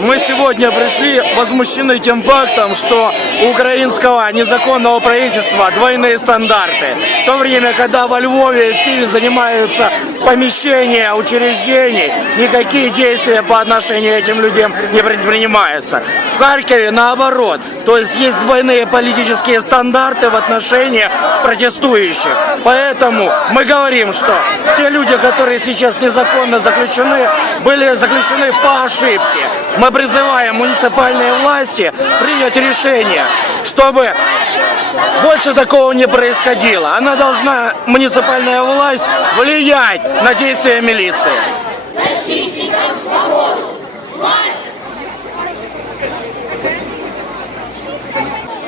Мы сегодня пришли возмущены тем фактом, что у украинского незаконного правительства двойные стандарты. В то время, когда во Львове и Киеве занимаются помещения учреждений, никакие действия по отношению к этим людям не предпринимаются. В Харькове наоборот. То есть есть двойные политические стандарты в отношении протестующих. Поэтому мы говорим, что те люди, которые сейчас незаконно заключены, были заключены по ошибке. Мы призываем муниципальные власти принять решение, чтобы больше такого не происходило. Она должна, муниципальная власть, влиять на действия милиции. защитникам свободу, власть,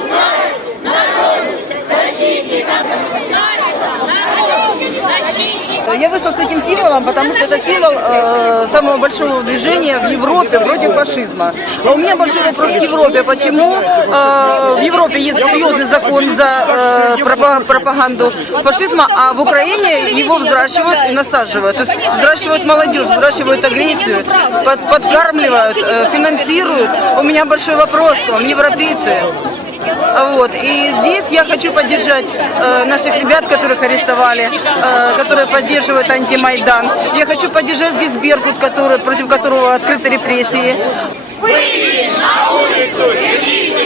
власть народу, защитникам власть народу, защитникам Я вышла с этим символом, потому что это символ э, самого большого движения в Европе против фашизма. А у меня большой вопрос к Европе. Почему э, в Европе есть серьезный закон за э, пропа- пропаганду фашизма, а в Украине его взращивают и насаживают? То есть взращивают молодежь, взращивают агрессию, под- подкармливают, э, финансируют. У меня большой вопрос к вам, европейцы. А Вот. И здесь я хочу поддержать э, наших ребят, которых арестовали, э, которые поддерживают антимайдан. Я хочу поддержать здесь Беркут, который, против которого открыты репрессии. Вийдіть на вулицю, гідніше